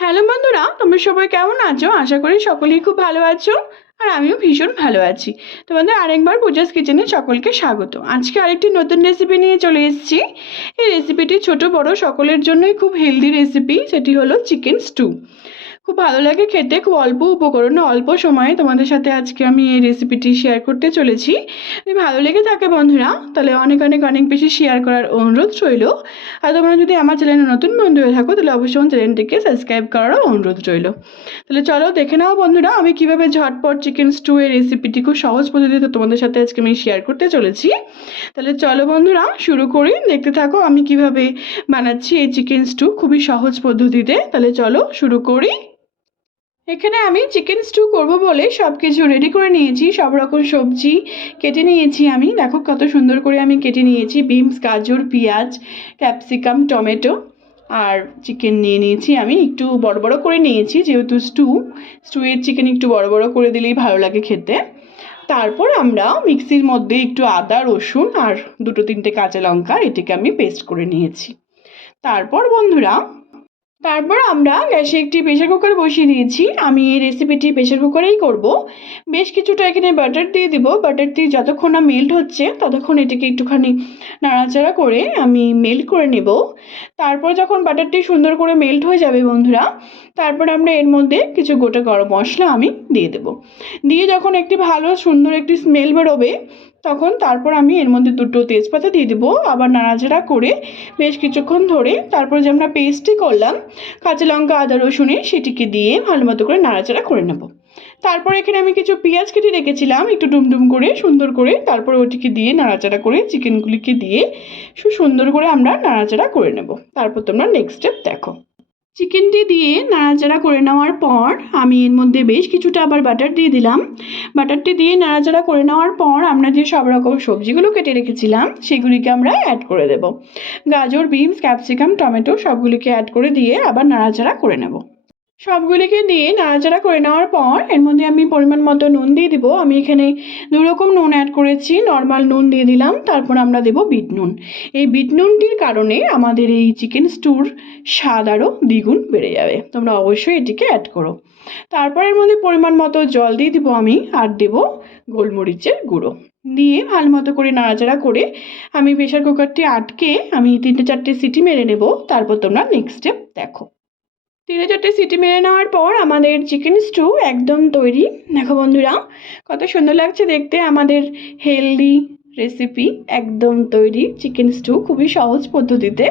Hello বন্ধুরা, তোমরা সবাই কেমন আছো? আশা করি সকলেই খুব ভালো আছো। আর আমিও ভীষণ ভালো আছি। তোমাদের আরেকবার পূজাস কিচেনে সকলকে স্বাগত। আজকে আরেকটি নতুন রেসিপি নিয়ে চলে এসেছি। এই রেসিপিটি ছোট বড় সকলের জন্যই খুব হেলদি রেসিপি, সেটি হলো চিকেন স্টু। খুব ভালো লাগে খেতে, খুব অল্প উপকরণে অল্প সময়ে তোমাদের সাথে আজকে আমি এই রেসিপিটি শেয়ার করতে চলেছি। যদি ভালো লেগে থাকে বন্ধুরা, তাহলে অনেক অনেক অনেক বেশি শেয়ার করার অনুরোধ রইল। আর তোমরা যদি আমার চ্যানেলে নতুন বন্ধু হয়ে থাকো, তাহলে অবশ্যই আমার চ্যানেলটিকে সাবস্ক্রাইব করারও অনুরোধ রইল। তাহলে চলো দেখে নাও বন্ধুরা, আমি কিভাবে ঝটপট চিকেন স্টু এর রেসিপিটি খুব সহজ পদ্ধতিতে তোমাদের সাথে আজকে আমি শেয়ার করতে চলেছি। তাহলে চলো বন্ধুরা শুরু করি, দেখতে থাকো আমি কিভাবে বানাচ্ছি এই চিকেন স্টু খুবই সহজ পদ্ধতিতে। তাহলে চলো শুরু করি। এখানে আমি চিকেন স্টু করব বলে সব কিছু রেডি করে নিয়েছি। সব রকম সবজি কেটে নিয়েছি আমি, দেখো কত সুন্দর করে আমি কেটে নিয়েছি। বিনস, গাজর, পেঁয়াজ, ক্যাপসিকাম, টমেটো আর চিকেন নিয়ে নিয়েছি। আমি একটু বড় বড় করে নিয়েছি, যেহেতু স্টুয়ের চিকেন একটু বড় বড় করে দিলেই ভালো লাগে খেতে। তারপর আমরা মিক্সির মধ্যে একটু আদা, রসুন আর দুটো তিনটে কাঁচা লঙ্কা, এটাকে আমি পেস্ট করে নিয়েছি। তারপর আমরা গ্যাসে একটি প্রেসার কুকার বসিয়ে দিয়েছি। আমি এই রেসিপিটি প্রেসার কুকারেই করব। বেশ কিছুটা এখানে বাটার দিয়ে দিব। বাটার দিয়ে যতক্ষণ না মেল্ট হচ্ছে ততক্ষণ এটাকে একটুখানি নাড়াচাড়া করে আমি মেল্ট করে নেব। তারপর যখন বাটারটি সুন্দর করে মেল্ট হয়ে যাবে বন্ধুরা, তারপর আমরা এর মধ্যে কিছু গোটা গরম মশলা আমি দিয়ে দেব। দিয়ে যখন একটি ভালো সুন্দর একটি স্মেল বেরোবে, তখন তারপর আমি এর মধ্যে দুটো তেজপাতা দিয়ে দেবো। আবার নাড়াচাড়া করে বেশ কিছুক্ষণ ধরে তারপর যে আমরা পেস্টটি করলাম কাঁচা লঙ্কা, আদা, রসুনের, সেটিকে দিয়ে ভালো মতো করে নাড়াচাড়া করে নেব। তারপর এখানে আমি কিছু পেঁয়াজ কেটে রেখেছিলাম একটু ডুমডুম করে সুন্দর করে, তারপর ওটিকে দিয়ে নাড়াচাড়া করে চিকেনগুলিকে দিয়ে সুন্দর করে আমরা নাড়াচাড়া করে নেব। তারপর তোমরা নেক্সট স্টেপ দেখো। চিকেনটি দিয়ে নাড়াচাড়া করে নেওয়ার পর আমি এর মধ্যে বেশ কিছুটা আবার বাটার দিয়ে দিলাম। বাটারটি দিয়ে নাড়াচাড়া করে নেওয়ার পর আমরা যে সব রকম সবজিগুলো কেটে রেখেছিলাম সেগুলিকে আমরা অ্যাড করে দেব। গাজর, বিনস, ক্যাপসিকাম, টমেটো সবগুলিকে অ্যাড করে দিয়ে আবার নাড়াচাড়া করে নেব। সবগুলিকে দিয়ে নাড়াচাড়া করে নেওয়ার পর এর মধ্যে আমি পরিমাণ মতো নুন দিয়ে দিব। আমি এখানে দু রকম নুন অ্যাড করেছি। নর্মাল নুন দিয়ে দিলাম, তারপর আমরা দেব বিট নুন। এই বিট নুনটির কারণে আমাদের এই চিকেন স্টুর স্বাদ আরও দ্বিগুণ বেড়ে যাবে। তোমরা অবশ্যই এটিকে অ্যাড করো। তারপর এর মধ্যে পরিমাণ মতো জল দিয়ে দিব আমি, আর দেব গোলমরিচের গুঁড়ো। দিয়ে ভালো মতো করে নাড়াচাড়া করে আমি প্রেশার কুকারটি আটকে আমি 3-4টে সিটি মেরে নেব। তারপর তোমরা নেক্সট স্টেপ দেখো। 3-4টে সিটি মেরে নেওয়ার পর আমাদের চিকেন স্টু একদম তৈরি। দেখো বন্ধুরা কত সুন্দর লাগছে দেখতে। আমাদের হেলদি রেসিপি একদম তৈরি চিকেন স্টু, খুবই সহজ পদ্ধতিতে।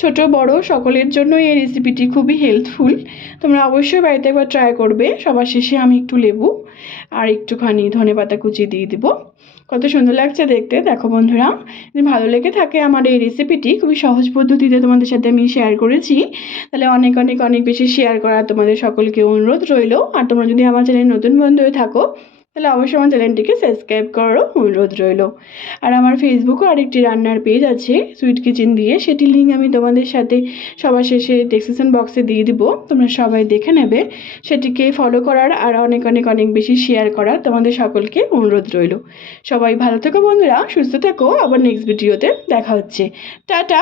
ছোট বড় সকলের জন্য এই রেসিপিটি খুবই হেল্পফুল। তোমরা অবশ্যই বাড়িতে একবার ট্রাই করবে। সবার শেষে আমি একটু লেবু আর একটুখানি ধনেপাতা কুচি দিয়ে দিব। কত সুন্দর লাগছে দেখতে। দেখো বন্ধুরা, যদি ভালো লেগে থাকে আমার এই রেসিপিটি, খুবই সহজ পদ্ধতিতে তোমাদের সাথে আমি শেয়ার করেছি, তাহলে অনেক অনেক অনেক বেশি শেয়ার করার তোমাদের সকলকে অনুরোধ রইল। আর তোমরা যদি আমার চ্যানেল নতুন বন্ধু হয়ে থাকো, তাহলে অবশ্যই আমার চ্যানেলটিকে সাবস্ক্রাইব করারও অনুরোধ রইল। আর আমার ফেসবুকেও আরেকটি রান্নার পেজ আছে সুইট কিচেন দিয়ে, সেটির লিঙ্ক আমি তোমাদের সাথে সবার শেষে ডেসক্রিপশন বক্সে দিয়ে দিব। তোমরা সবাই দেখে নেবে। সেটিকে ফলো করার আর অনেক অনেক অনেক বেশি শেয়ার করার তোমাদের সকলকে অনুরোধ রইল। সবাই ভালো থেকো বন্ধুরা, সুস্থ থেকো। আবার নেক্সট ভিডিওতে দেখা হচ্ছে। টাটা।